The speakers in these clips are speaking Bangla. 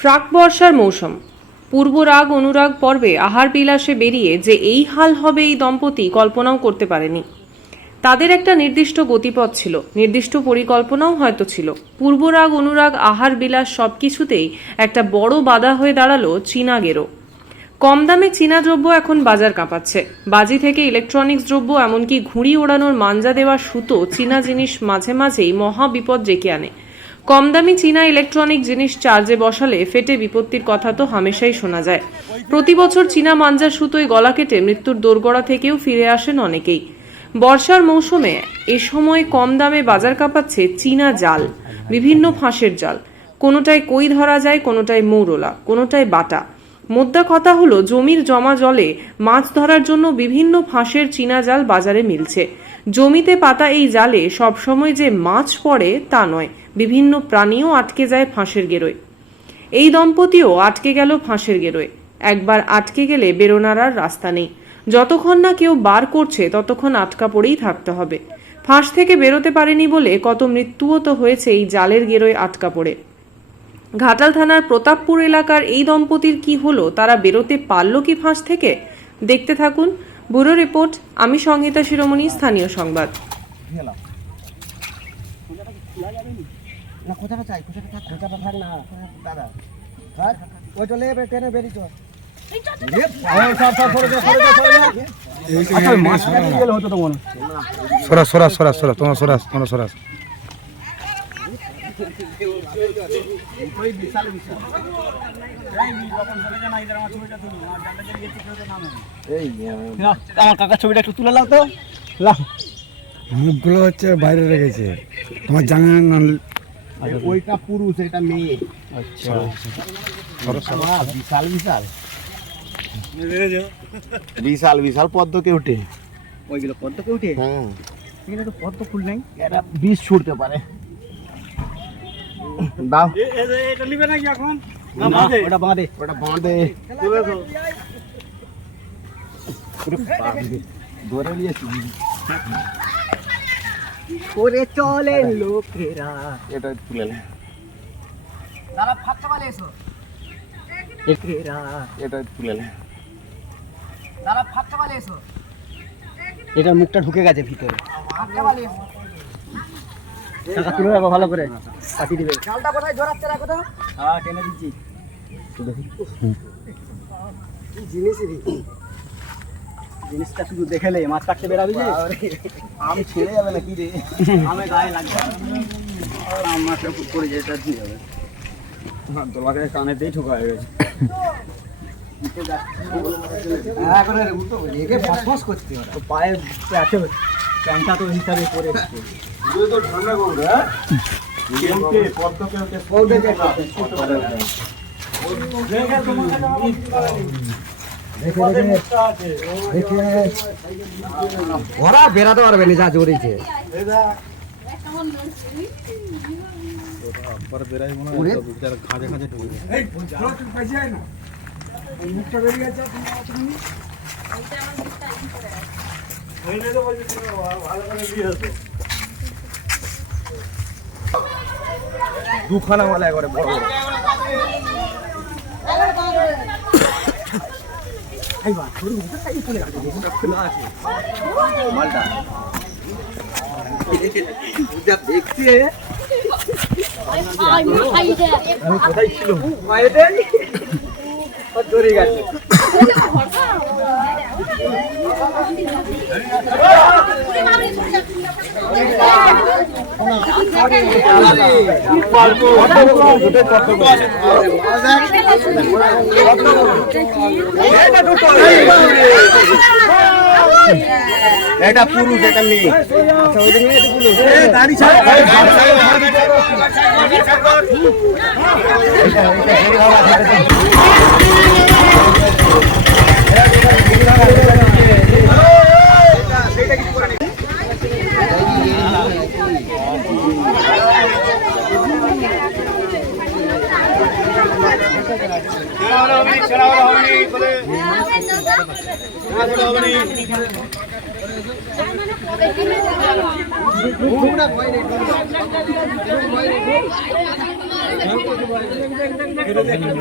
প্রাক বর্ষার মৌসুম। পূর্ব রাগ, অনুরাগ পর্বে আহার বিলাসে বেরিয়ে যে এই হাল হবে এই দম্পতি কল্পনাও করতে পারেনি। তাদের একটা নির্দিষ্ট গতিপথ ছিল। নির্দিষ্ট পরিকল্পনাও হয়তো ছিল। পূর্বরাগ, অনুরাগ, আহার, বিলাস সবকিছুতেই একটা বড় বাধা হয়ে দাঁড়াল চীনা গেরো কম দামে চীনা দ্রব্য এখন বাজার কাঁপাচ্ছে। বাজি থেকে ইলেকট্রনিক্স দ্রব্য, এমনকি ঘুড়ি ওড়ানোর মাঞ্জা দেওয়া সুতো চীনা জিনিস মাঝে মাঝেই মহা বিপদ ডেকে আনে। কম দামি চীনা ইলেকট্রনিক জিনিস চার্জে বসালে ফেটে বিপত্তির কথা তো হামেশাই শোনা যায়। প্রতি বছর চীনা মাঞ্জার সুতোয় গলা কেটে মৃত্যুর দোরগড়া থেকেও ফিরে আসেন অনেকেই। বর্ষার মৌসুমে এ সময় কম দামে বাজার কাঁপাচ্ছে চীনা জাল, বিভিন্ন ফাঁসের জাল। কোনোটায় কই ধরা যায়, কোনোটায় মৌরলা, কোনোটায় বাটা। মোদ্দা কথা হলো, জমির জমা জলে মাছ ধরার জন্য বিভিন্ন ফাঁসের চীনা জাল বাজারে মিলছে। জমিতে পাতা এই জালে সবসময় যে মাছ পড়ে তা নয়, বিভিন্ন প্রাণীও আটকে যায় ফাঁসের গেরোয়। এই দম্পতিও আটকে গেল ফাঁসের গেরোয়। একবার আটকে গেলে বেরোনার আর রাস্তা নেই। যতক্ষণ না কেউ বার করছে, ততক্ষণ আটকা পড়েই থাকতে হবে। ফাঁস থেকে বেরোতে পারেনি বলে কত মৃত্যুও তো হয়েছে এই জালের গেরোয় আটকা পড়ে। ঘাটাল থানার প্রতাপপুর এলাকার এই দম্পতির কি হলো, তারা বেরোতে পারল কি ফাঁস থেকে? দেখতে থাকুন। ব্যুরো রিপোর্ট, আমি সংহিতা শিরোমণি, স্থানীয় সংবাদ। না কোথাটা চাই কোথাটা থাক কোথাটা থাক না? দাদা ওই চলে যাবে ট্রেনে বেরিয়ে চল সরা সরা সরা সরা তোমার সরা তোমরা সরা আমার কাকার ছবিটা একটু তুলে লাও তো। লাও মুখগুলো হচ্ছে বাইরে রেখেছে। তোমার জানা না ওইটা পুরুষ এটা মেয়ে। আচ্ছা। বিশাল বিশাল। বিশাল বিশাল পদ্মকে উঠে। ওইগুলো পদ্মকে উঠে? হ্যাঁ। এখানে তো পদ্ম ফুল নাই। এটা বিষ ছুটতে পারে। দাও। না, ওটা বাঁধে। ওটা বাঁধে। ধরে নিয়েছি। করে চলে লোকেরা। এটা তুলে নে। দাদা ফাটতে এসো। এটা তুলে নে। এটা মুখটা ঢুকে গেছে ভিতরে। টাকা তুলে রাখো ভালো করে। কাটি দিবে। জালটা কোথায়? জোরাচ্ছে রাখো তো হ্যাঁ টেনে দিচ্ছি। কি জিনিস রে জিনিসটা শুধু দেখেলে মাছ কাটতে বেরাবি যে? আম ছেড়ে যাবে না কি রে? আমি গায়ে লাগবে। আমার তো পড়ে যায় এটা দিয়ে যাবে। তোমাকে কানেতেই ঠোকা হয়ে গেছে। হ্যাঁ করে উঠো। একে ফসফস করতে হবে। তো পায়ে আছে প্যান্টটা তো হিসাবে পরে এসছে। তো ঠান্ডা করবে হ্যাঁ? যে ওরা। পারবে না যা জড়িয়েছে দুখানা মালা একবারে বড় বড়। মালটা। দেখছে আমি কোথায় ছিল? દોરી ગાડી এটা পুরুষ এটা মেয়ে আচ্ছা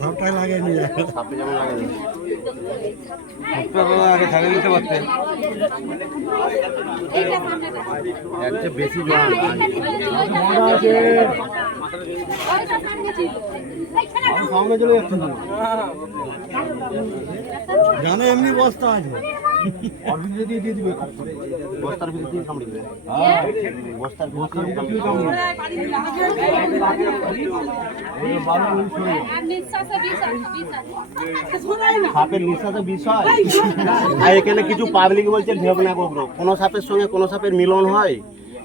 সবটাই লাগে। আগে ছাড়িয়ে দিতে পারতেন বেশি সামনে চলে যাচ্ছে জানে এমনি বস্তা আছে। অফিসে দিয়ে দিয়ে দিবে। বস্তার ভিতরে দিয়ে কামড়ে দেবে। বস্তার ভিতরে সাপের নিঃশ্বাসে বিষয়। আর এখানে কিছু পাবলিক বলছে ঢেবনা গোবর। কোনো সাপের সঙ্গে কোনো সাপের মিলন হয়?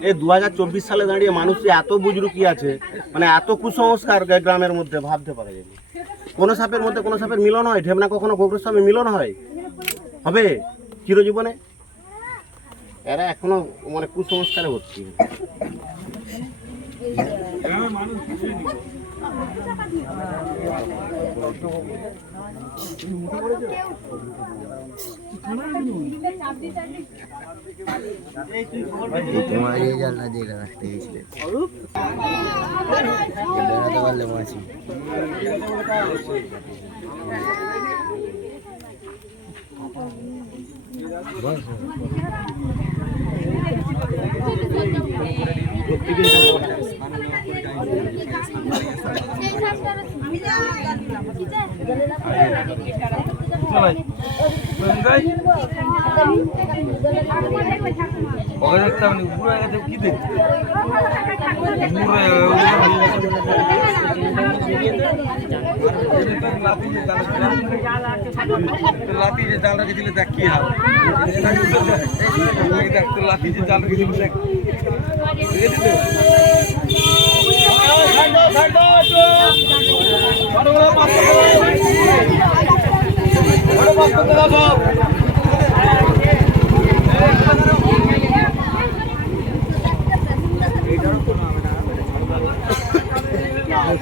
এই দু হাজার চব্বিশ সালে দাঁড়িয়ে মানুষ এত বুজরুকি আছে মানে এত কুসংস্কার গ্রামের মধ্যে ভাবতে পারা যায় কোনো সাপের মধ্যে কোনো সাপের মিলন হয়? ঢেবনা কখনো গোবরের সঙ্গে মিলন হয়? হবে চিরজীবনে? এরা এখনও মানে কুসংস্কারে ভর্তি। তোমার এই জানলা দিয়ে রাখতে গেছিলে বেড়াতে পারলে মাছি ওখানে একটা মানে উপরে গেছে কি দেখতে? লাতি যে জাল রেখেছিল দেখ কি হাল। দেখ তোর লাতি যে জাল রেখেছিল দেখ। দেখেছিস তো?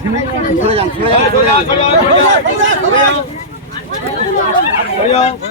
শুনে যান শুনে যান শুনে যান নতুন জাল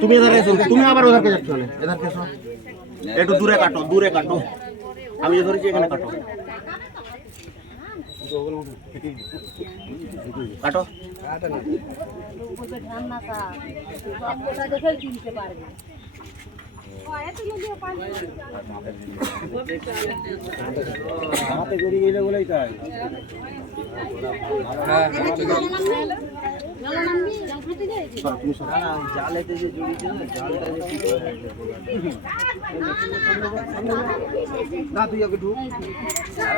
তুমি তুমি আবার ওধারকে যাচ্ছ একটু দূরে কাটো দূরে কাটো। আমি ধরেছি এখানে কাটো। কাটো হাতে গড়ি গেলে বলেই তাই। জালেতে যে জড়িয়েছে না জালটা যে না তুই আগে ঢুক আর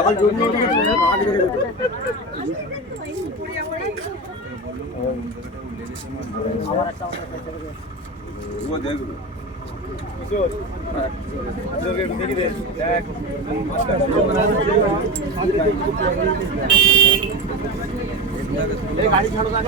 আমার জড়িয়ে গেছে, আগে বেরিয়ে গেছে। এই গাড়ি ছাড়ো তো আগে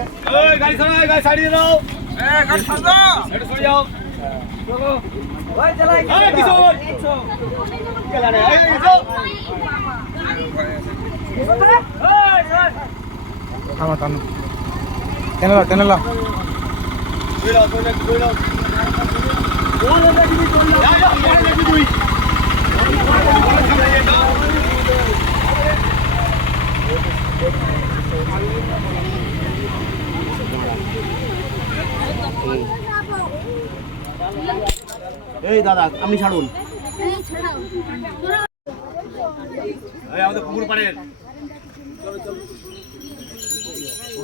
টানো টানো টেনে লাও টেনে লাও এই দাদা আপনি ছাড়ুন। আমাদের পুকুর পাড়ের।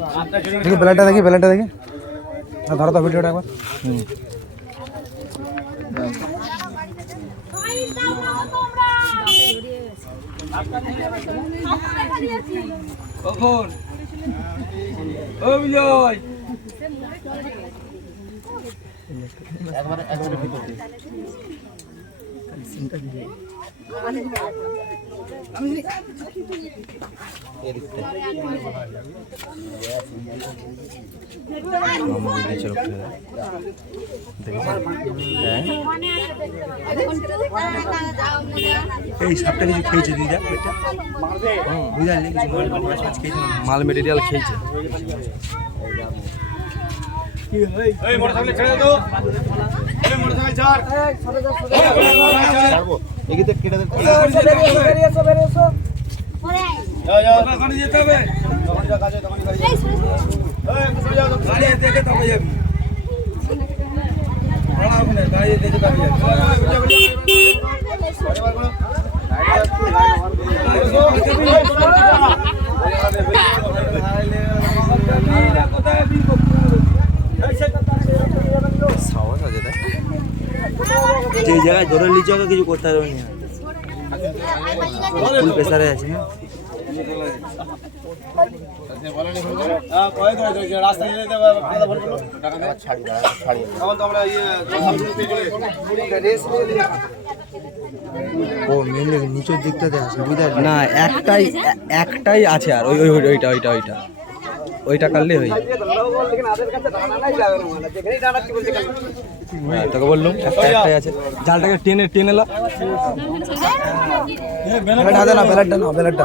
হবে দেখি বেলাটা দেখি বেলাটা দেখি আর ধরো তো ভিডিওটা একবার হুম এই সাপটা কিছু খেয়েছে দিদা? কিছু মাল মেটেরিয়াল খেয়েছে। এই মোটরসাইকেল ছেড়ে দাও এই মোটরসাইকেল ছাড় ছাড়বো এগিয়ে কেটে দে যাও যাও ওখানে যেতে হবে তখন যা কাজে তখন কাজে এই সরে যাও গাড়ি দেখে তবে যাবি গাড়ি দেখে তবে যাবি সাহস আছে তাই যে জায়গায় ধরে নিচে ওকে কিছু করতে পারবে না। ফুল প্রেসারে আছে, না? ও মেনলি নিচের দিকটাতে আছে না, একটাই একটাই আছে আর ওই ওই, ওই- ওইটা ওইটা ওইটা। ওইটা কাটলে হয়ে হ্যাঁ, তোকে বললুম একটা একটাই আছে। জালটাকে টেনে টেনে লা। বেলাটা হাতে না বেলাটা না বেলাটা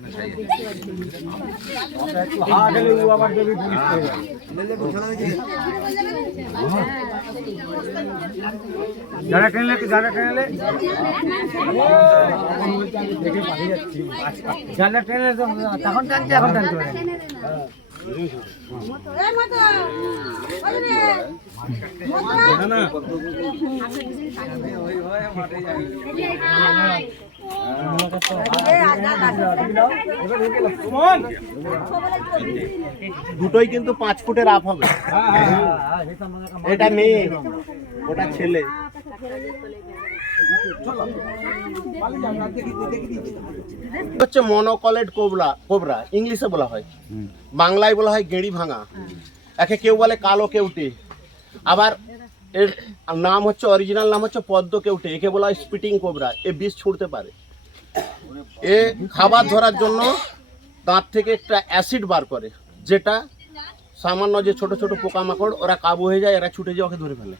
যারা ট্রেনে যারা ট্রেনে যারা ট্রেনে তখন টানছে এখন টানতে পারে দুটোই কিন্তু পাঁচ ফুটের আপ হবে। এটা মেয়ে। ওটা ছেলে। হচ্ছে মনোকলেট কোবরা কোবরা ইংলিশে বলা হয়। বাংলায় বলা হয় গেঁড়ি ভাঙা। একে কেউ বলে কালো কেউটে। আবার এর নাম হচ্ছে অরিজিনাল নাম হচ্ছে পদ্ম কেউটে। একে বলা হয় স্পিটিং কোবরা এ বিষ ছুটতে পারে। এ খাবার ধরার জন্য দাঁত থেকে একটা অ্যাসিড বার করে, যেটা সামান্য যে ছোট ছোট পোকামাকড়, ওরা কাবু হয়ে যায়, এরা ছুটে যায় ওকে ধরে ফেলে।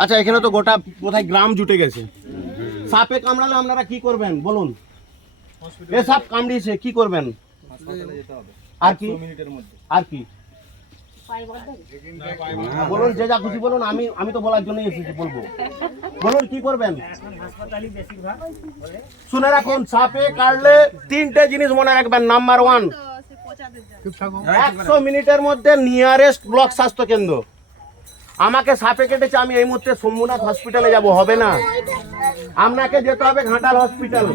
আচ্ছা এখানে তো গোটা কোথায় গ্রাম জুটে গেছে। সাপে কামড়ালে আপনারা কি করবেন? বলুন। এ সাপ কামড়িয়েছে, কি করবেন? আর কি? আর কি? বলুন, যে যা খুশি বলুন, আমি আমি তো বলার জন্যই এসেছি, বলব। বলুন, কি করবেন? শুনে রাখুন সাপে কাটলে তিনটে জিনিস মনে রাখবেন নাম্বার ওয়ান একশো মিনিটের মধ্যে নিয়ারেস্ট ব্লক স্বাস্থ্য কেন্দ্র আমাকে সাপে কেটেছে, আমি এই মুহূর্তে শম্ভুনাথ হসপিটালে যাব, হবে না? আপনাকে যেতে হবে ঘাটাল হসপিটাল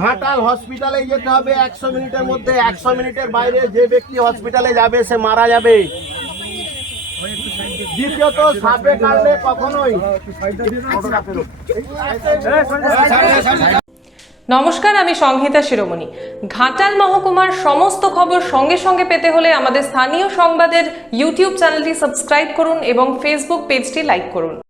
ঘাটাল হসপিটালে যেতে হবে, একশো মিনিটের মধ্যে, একশো মিনিটের বাইরে যে ব্যক্তি হসপিটালে যাবে, সে মারা যাবে। দ্বিতীয়ত, সাপে কাটলে কখনোই নমস্কার, আমি সংহিতা শিরোমণি। ঘাটাল মহকুমার সমস্ত খবর সঙ্গে সঙ্গে পেতে হলে আমাদের স্থানীয় সংবাদের ইউটিউব চ্যানেলটি সাবস্ক্রাইব করুন এবং ফেসবুক পেজটি লাইক করুন।